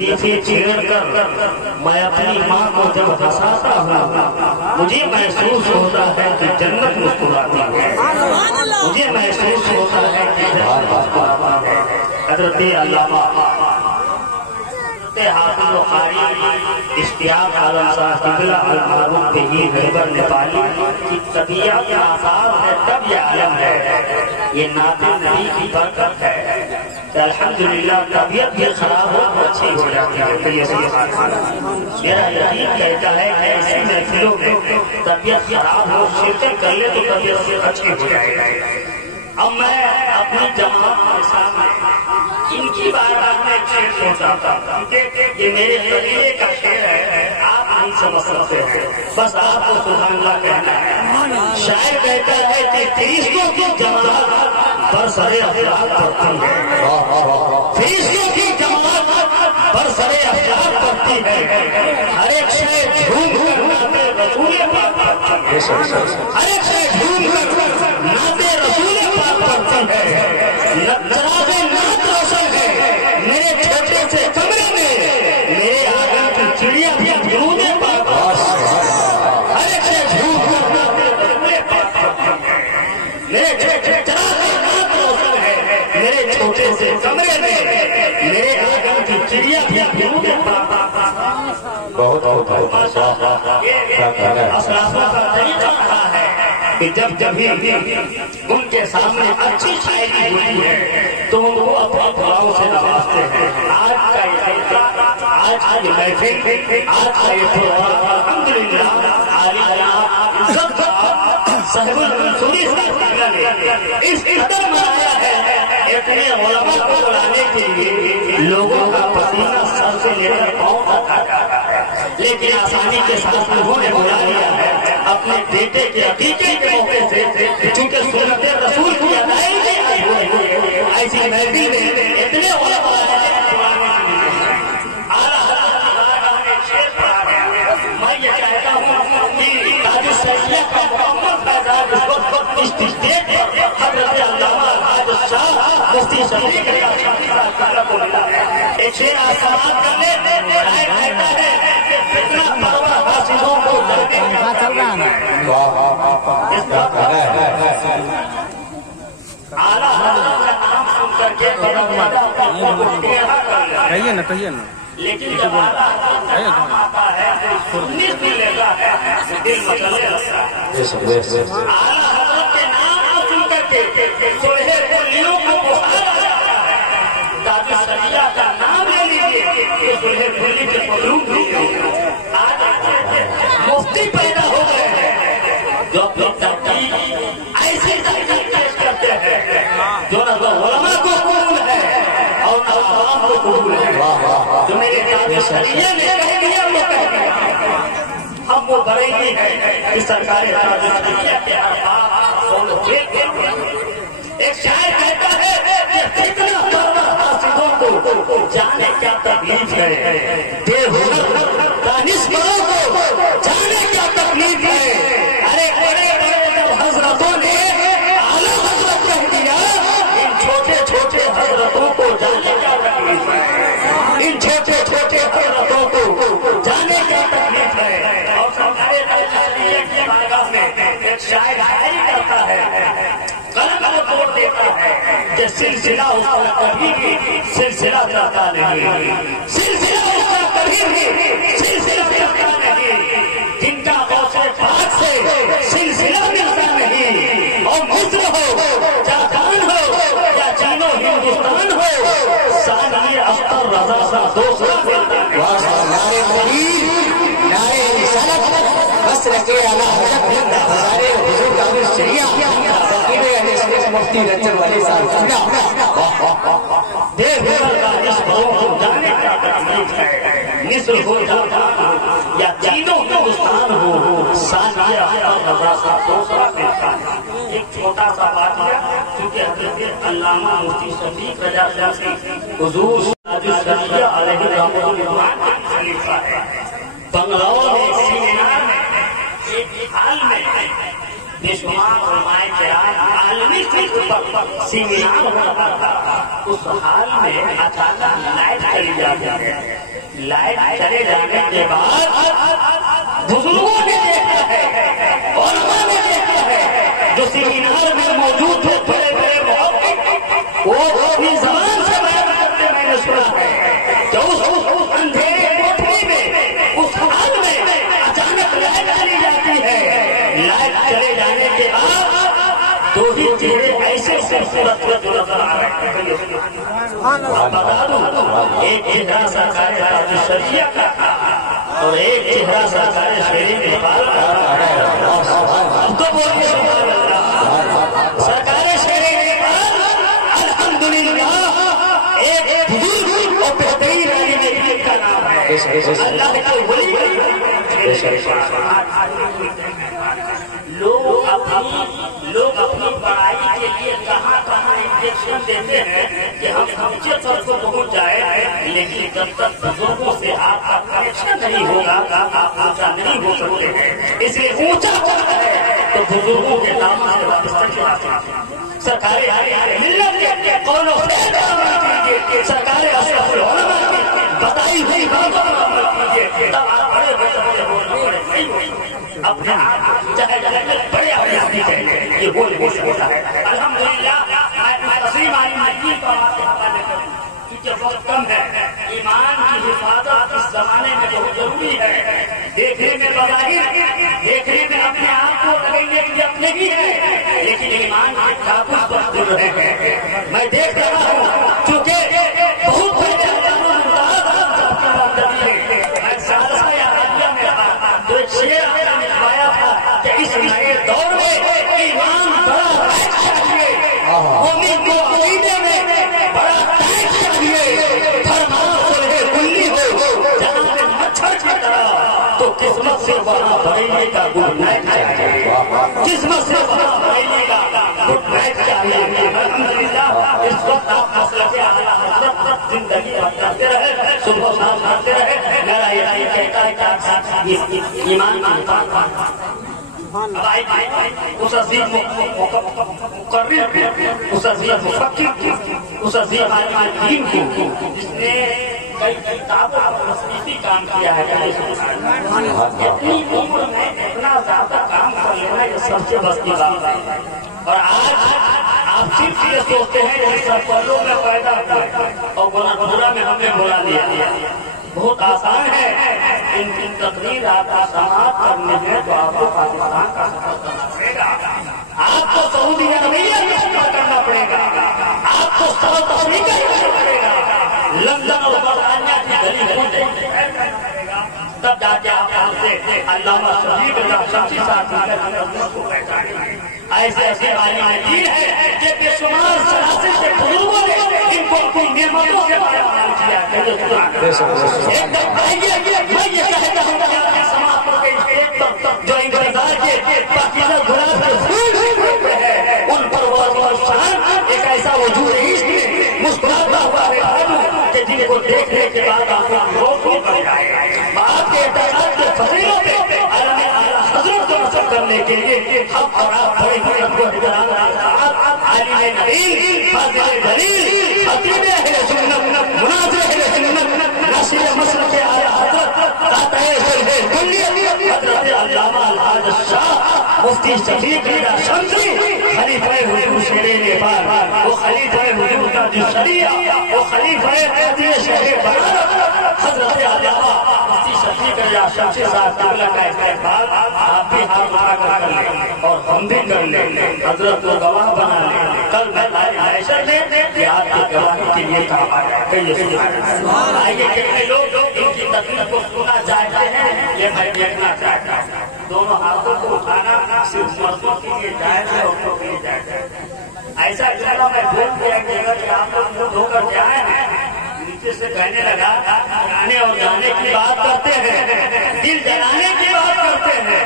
چھیڑ کر میں اپنی ماں کو جب ہنساتا ہوں مجھے محسوس ہوتا ہے کہ جنت مسکراتی ہے، مجھے محسوس ہوتا ہے کہ جنت مسکراتی ہے۔ حضرت علامہ حافظ و قاری اشتیاق عالم صاحب قبلہ المعروف بہی غیبر نیپالی کی طبیعت آثار ہے تب یہ عالم ہے، یہ نعت نبی کی برکت ہے کہ الحمدللہ طبیعت بھی خراب ہو تو اچھی ہو جاتی ہے۔ میرا یقین کہتا ہے کہ ایسی محفلوں میں طبیعت خراب ہو شرکت کر لے تو طبیعت سے اچھی ہو جائے گی۔ اب میں اپنی جماعت کے سامنے ان کی بارگاہ میں ایک شعر سوچاتا ہوں کیونکہ یہ میرے قبیلے کا شعر ہے، آپ نہیں سمجھ سکتے ہیں، بس آپ کو سبحان اللہ کہنا ہے۔ شاعر کہتا ہے کہ فرشتوں کی جماعت برسر افلاک پڑھتی ہے، فرشتوں کی جماعت برسر افلاک پڑھتی ہے، ہر ایک شے جھوم کر نعت رسول پاک پڑھتی ہے، ہر ایک شے جھوم کر نعت رسول پاک پڑھتی ہے۔ چراغ نعت روشن ہے میرے چھوٹے سے کمرے میں، میرے آنگن کی چڑیا بھی درود پاک ہر ایک سے جھوم کر نعت رسول پاک پڑھتی ہے۔ میرے چھوٹے چراغ نعت روشن ہے میرے چھوٹے سے کمرے میں، میرے آنگن کی چڑیا بھی درود پاک۔ بہت اسلافوں کا طریقہ رہا ہے کہ جب بھی ان کے سامنے اچھی شاعری ہوتی ہے تو ان کو اپنے دعاؤں سے نوازتے ہیں۔ آج کا یہ خطہ، آج کی محفل، آج کا یہ پروگرام الحمدللہ عالی جناب عزت صاحب المنصوری صاحب نے اس قدر منایا ہے، اتنے علماء کو بلانے کے لیے لوگوں کا پسینہ سر سے لے کر پاؤں تک آ جاتا ہے، لیکن آسانی کے ساتھ انہوں نے بلا لیا ہے اپنے بیٹے کے عقیقے کے موقع سے، چونکہ سنت رسول کی ادائیگی آئی ہوئی ایسی محفل میں اتنے علماء میں یہ کہتا ہوں کہ تاج الشریعہ کا مکمل فیضان اس وقت اس اسٹیج پر حضرت علامہ حاج شاہ مفتی شفیق کو ملا ہے۔ ایک شعر آسمان کر لے، شاعر کہتا ہے فتنہ پرور حاسدوں کو جانے اعلیٰ حضرت کا نام سن کر کے کہیے نا کہیے نا، لیکن جب اعلیٰ حضرت کا نام آتا ہے تو سننے بھی لیتا ہے، دل مچلنے لگتا ہے۔ اعلیٰ حضرت کے نام سن کر کے سلح پلیوں کو بخار آ جاتا ہے۔ تاج الشریعہ کا نام لے لیجیے تو سلح پلی کے پلوں آج مفتی پیدا ہو گئے ہیں جو اپنی تحقیق ایسی تحقیق پیش کرتے ہیں جو نہ تو علماء کو قبول ہے اور نہ عوام کو قبول ہے، جو میرے تاج الشریعہ نے کہہ دیا وہ کہہ دیا۔ ہم وہ بریلی ہیں کہ سرکار تاج الشریعہ کے الفاظ اور ایک شاعر کہتا ہے کہ فتنہ پرور حاسدوں کو جانے کیا تکلیف ہے، بے ہنر دانشوروں کو جانے کیا تکلیف ہے۔ ارے بڑے بڑے حضرتوں نے اعلیٰ حضرت کہہ دیا، ان چھوٹے چھوٹے حضرتوں کو جانے کیا تکلیف ہے، ان چھوٹے چھوٹے حضرتوں کو جانے کیا تکلیف ہے۔ اور سمجھے کی بارگاہ میں ایک شاعر شاعری کرتا ہے، قلم کو توڑ دیتا ہے کہ سلسلہ اس کا کبھی بھی سلسلہ چلتا نہیں، سلسلہ اس کا کبھی بھی سلسلہ چلتا نہیں، جن کا غوث پاک سے سلسلہ ملتا نہیں، اور مصر ہو جاپان ہو یا چین و ہندوستان ہو، ثانی اختر رضا سا دوسرا ملتا نہیں۔ نعرے تحریر، نعرے رسالت، بس رکھے اعلیٰ حضرت ہزارے حضور تاج الشریعہ مفتی رنجن والی صاحب دیر بھر کا اس بھروں کو جانے کا تکلیف ہے، مصر ہو جاپان ہو یا چین و ہندوستان ہو، ثانی اختر رضا سا دوسرا ملتا ہے۔ ایک چھوٹا سا واقعہ کیونکہ حضرت علامہ مفتی شفیق رضا شاہ حضور تاج الشریعہ علیہ رحمۃ اللہ کے خلیفہ ہے، بنگلور میں سیمینار میں ایک حال میں बेशुमार उलमाए किराम आलमी सीमियान हो रहा था। उस हाल में अचानक लाइट चली जाती है। लाइट चले जाने के बाद बुजुर्गों ने देखा है, उलमा ने देखा है, जो सीमिनार में मौजूद थे बड़े बड़े वो अपनी ज़बान से बयान करते मैंने सुना है कि उस अंधेरे कोठरी में, उस हाल में अचानक लाइट चली जाती है। लाइट चले जाने के बाद दो ही चेहरे ऐसे खूबसूरत नजर आ रहे हैं। बता दूं, एक चेहरा सरकार शरिया का था और एक चेहरा सरकार शेरी नेपाल का था। अब तो बोलिए सरकार शेरी नेपाल अल्हम्दुलिल्लाह एक बुजुर्ग और बेहतरीन राजनीतिक का नाम है। अल्लाह के वली लोग अपनी पढ़ाई के लिए कहाँ कहाँ इंजेक्शन देते हैं कि हम ऊंचे स्तर को पहुँच जाए, लेकिन जब तक बुजुर्गों से आपका कनेक्शन नहीं होगा आप ऊंचा नहीं हो सकते हैं। इसलिए ऊंचा होना है तो बुजुर्गों के नाम से सरकारी सरकारी बताई हुई तब आप बड़े अपने चाहे बड़े आदमी कहेंगे ये बोल नहीं सकता है। अल्हम्दुलिल्लाह तस्लीम आली मस्जिद का क्योंकि वक्त कम है। ईमान की हिफाजत इस जमाने में बहुत जरूरी है। देखने में बज़ाहिर, देखने में अपने आप को लगेंगे कि अपने ही है, लेकिन ईमान के काबू पर जुड़ रहे हैं। मैं देख रहा हूँ चूंकि बहुत पहले मैं सालसा या राज्य में था तो एक शेर निकलवाया था कि इस नए दौर में ईमान बड़ा चाहिए, मोमिन को अकीदे में बड़ा चाहिए। फरमान सुलहे कुल्ली हो जहाँ पे मच्छर की तरह तो किस्मत से वहाँ बड़े का गुड नाइट चाहिए, किस्मत से वहाँ बड़े का गुड नाइट चाहिए। अल्हम्दुलिल्लाह इस वक्त आप मसला के जिंदगी करते रहे, सुबह शाम करते रहे। मेरा ये कहता है कि ईमान उस अजीज मुकर्रिर, उस अजीज मुफक्किर, उस अजीज दीन को जिसने कई किताबों पर तस्नीफी काम किया है। इतनी उम्र में इतना ज्यादा काम कर लेना ये सबसे बस की बात है। और आज आप सिर्फ ये सोचते हैं कि सब पल्लों में पैदा हुआ और बुरा में हमने बुला लिया। बहुत आसान है इन तकरीर आपका समाप्त करने में तो आपको पाकिस्तान का सफर करना पड़ेगा, आपको सऊदी अरबिया का सफर करना पड़ेगा, आपको साउथ अफ्रीका जाना पड़ेगा, लंदन और बरतानिया की गली तब जाके आप हमसे अल्लामा शफी साहब को पहचानेंगे। ऐसे ऐसे वाली दीन है कि बेशुमार सलासिल के बुजुर्गों ने इनको अपनी नेमतों से बयान किया है। मैं ये कहता हूँ कि समाप्त के जो इंतजार के पाकिज़ा गुलाब के है उन पर वो शान एक ऐसा वजूद इश्क मुस्कुराता हुआ है कि जिनको देखने के बाद आपको रोक हो पड़ जाएगा। आपके इत्तेफाक के फजीलों पे हजरत को नस्ल करने के लिए हम और आप बड़े बड़े आलिम नबील फाज़िल जलील खतीब अहले सुन्नत मुनाज़िर अहले सुन्नत नासिर मसलक आला हज़रत ताए शरीफ कुल्ली हज़रत अल्लामा अलहाज शाह मुफ्ती शफीक रिज़ा शम्सी खलीफा हुजूर शेरे नेपाल, वो खलीफा हुजूर ताज शरिया, वो खलीफा ताज शहर बनारस हज़रत अल्लामा मुफ्ती शफीक रिज़ा शम्सी साहब क़िबला का इस्तेमाल आप भी हाथ उठाकर कर लें और हम भी कर लें। हज़रत को गवाह बना लें। कल मैं मैशर में कि आपकी गवाही के लिए काम आ जाए। आइए कितने लोग इनकी तकलीफ को सुना चाहते हैं ये मैं देखना चाहता हूँ। दोनों हाथों को उठाना सिर्फ मर्दों के लिए जायज है, औरतों के लिए जायज है। ऐसा जुमला मैं बोल दिया कि आप लोग मुंह धोकर के आए हैं, नीचे से कहने लगा आने और जाने की बात करते हैं, दिल जलाने की बात करते हैं।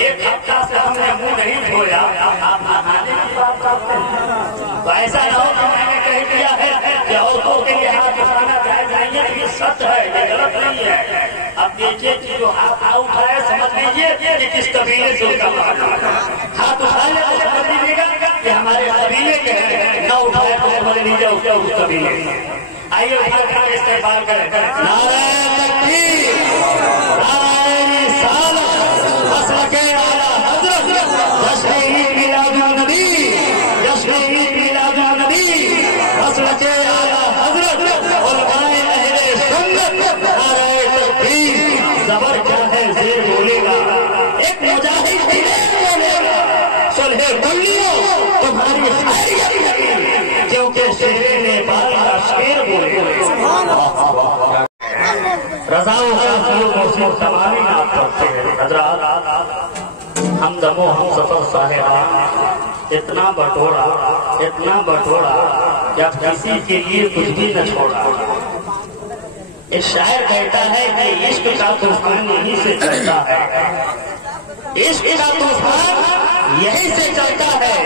एक हफ्ता से हमने मुंह नहीं धोया, आप नहाने की बात करते हैं। तो ऐसा न हो कि मैंने कह दिया है कि औरतों के लिए हाथ उठाना जायज नहीं है। ये सच है, ये गलत नहीं है। अब देखिए कि जो हाथ उठाए समझ लीजिए कि किस कबीले से उसका हाथ उठा उस कबीले। आइए इस्तेमाल करें। नारे तकबीर, नारे रिसालत, मसलके आला हज़रत, जश्न ईद मिलादुन्नबी, जश्न ईद मिलादुन्नबी, मसलके आला हज़रत, उलमाए अहले सुन्नत। नारे तकबीर, ज़बर क्या है ज़ेर बोलेगा, एक मुजाहिद बोलेगा, सुलह कुल्लियों तुम्हारी खैरियत नहीं, क्योंकि शेरे नेपाल का शेर बोलेगा। रज़ाओं का मौसम तमामी नाम करते हैं। हज़रात हम दमो हम सफर साहिबा, इतना बटोरा कि अब किसी के लिए कुछ भी न छोड़ा। एक शायर कहता है कि इश्क का तूफान यहीं से चलता है, इश्क का तूफान यहीं से चलता है,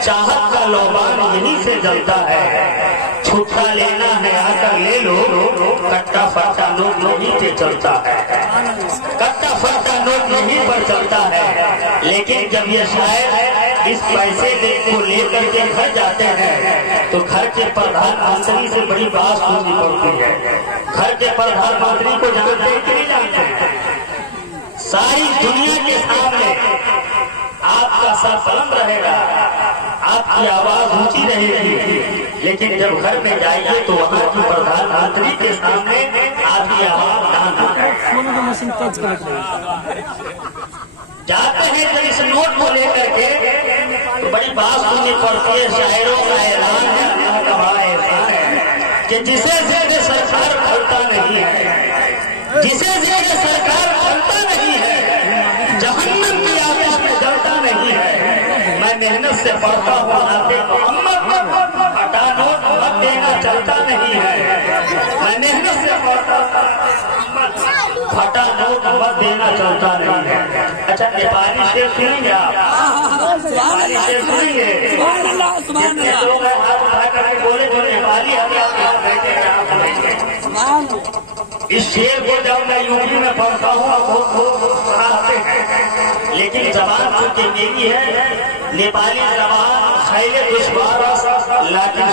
चाहत का लोबान यहीं से जलता है। छुट्टा लेना है आकर ले लो, कट्टा फट्टा नोट नहीं पे चलता है, कट्टा फट्टा नोट नहीं पर चलता है। लेकिन जब ये शायर इस पैसे को लेकर के घर जाते हैं तो घर के प्रधानमंत्री से बड़ी बात सुननी पड़ती है। घर के प्रधानमंत्री को जानते हैं कि नहीं जानते हैं? सारी दुनिया के सामने आपका सर बुलंद रहेगा, आपकी आवाज ऊंची रहेगी, लेकिन जब घर में जाइए तो वहाँ की प्रधानमंत्री के सामने आपकी आवाज जाते हैं। जब इस नोट को लेकर के तो बड़ी बात सुननी पड़ती है। शायरों का ऐलान है, अल्लाह का बड़ा एहसान है कि जिसे ज्यादा सरकार खोलता नहीं है, जिसे ज्यादा सरकार खोलता नहीं है, जहन्नम की आतिश में जलता नहीं है। मैं मेहनत से पढ़ता हूँ आते मोहम्मद, हटा नोट मत देना चलता नहीं है। मैं मेहनत से पढ़ता फटा नोट मत देना चलता नहीं है। अच्छा नेपाली शेर सुनेंगे आप? नेपाली शेर सुनेंगे? जितने लोग हैं हाथ उठा करके बोले जो नेपाली हमें आप बैठे इस शेर को जब मैं यूपी में पढ़ता हूँ बहुत लोग सुनाते हैं, लेकिन जबान चूंकि मेरी है, नेपाली जबान खैले दुश्वार लाकिन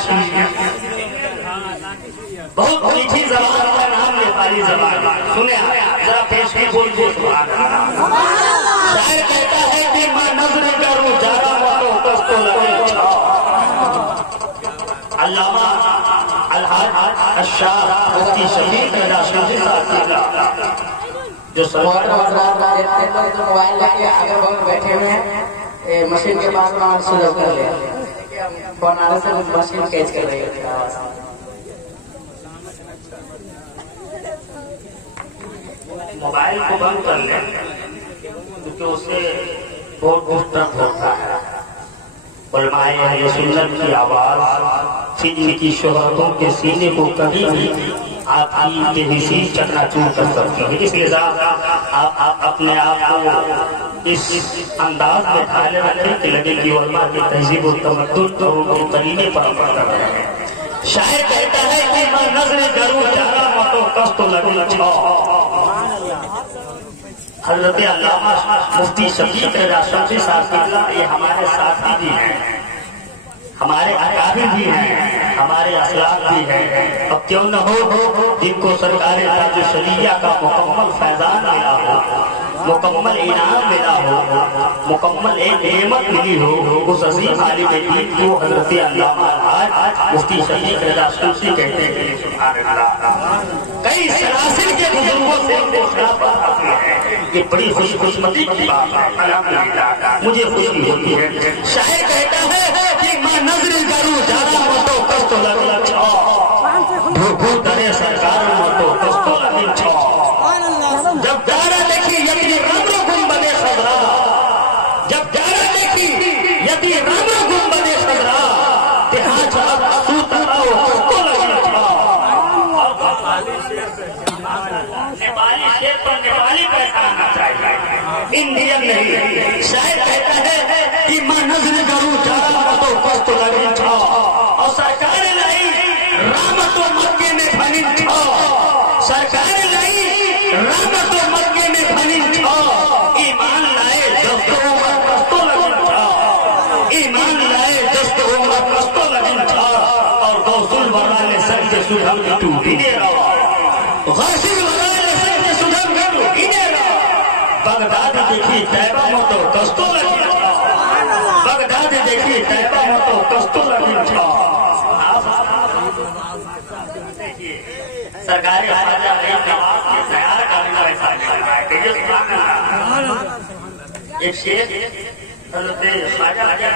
बहुत मीठी जबान का नाम नेपाली जबान। सुने जरा पेश की बोल शायर कहता है कि मैं नजर करूं जारा मतो कस्तो लगे। अल्लामा अलहाज अशाह मुफ्ती शफीक जो मोबाइल लेके अगर बगल बैठे हुए हैं मशीन के पास में स्विच कर लिया, बनारस से मशीन कैच कर रही है। मोबाइल को बंद कर लें क्योंकि उससे बहुत डिस्टर्ब होता है। उलमाए अहले सुन्नत की आवाज फिल्म की शोहरतों के सीने को कभी भी आपकी बेहिसी चकनाचूर कर सकती है। इसलिए आप अपने आप को इस अंदाज में ढाले रखें कि लगे कि उलमा की तहजीब और तमद्दुन और करीने पर अमल कर रहे हैं। शायर कहता है कि मैं नजर करूं जारा मतो कस्तो लगे। हज़रत अल्लामा मुफ्ती शफीक शमसी साहब ये हमारे साथी भी हैं, हमारे अकाबिर भी हैं, हमारे असलाफ भी हैं। अब क्यों न हो जिनको सरकार ताज शरीया का मुकम्मल फैजान मिला हो, मुकम्मल इनाम मिला हो, मुकम्मल एक नेमत मिली हो, उस अजीम आलिम दीन को हज़रत अल्लामा अलहाज मुफ्ती शफीक शमसी कहते हैं। कई सलासिल के बुजुर्गों से ये बड़ी खुशकिस्मती की बात है, अल्हम्दुलिल्लाह मुझे खुशी होती है। शायर कहता है कि मैं नजर करूं जारा मतो कस्तो लगे छो, भूखू दरे सरकार मतो कस्तो लगे छो। जब जारा देखी यदि रामरो गुंबदे खजरा, जब जारा देखी यदि रामरो गुंबदे खजरा, देहा छा सूतराओ कस्तो लगे छो। नेपाली शेर पर नेपाली पैसा आना चाहिए, इंडियन नहीं। शायर कहता है कि मैं नजर करूं जारा मतो कस्तो लगे छो, और सरकार लाई रामतो मक्के में फनी छो, सरकार लाई रामतो मक्के में फनी छो। ईमान लाए दस्तो उमर कस्तो लगे छो, ईमान लाए दस्तो उमर कस्तो लगे छो, और غسل بغال سر سے سدھم ٹوٹی دے رہا غسل بغال سر سے سدھم ٹوٹی دے رہا بغداد دیکھی طیبہ متو کستو لگی تھا بغداد دیکھی طیبہ متو کستو لگی تھا سرکاری خواجہ غریب نواز کے سیار کا بھی ویسا نہیں ہے ایک شیخ حضرت خواجہ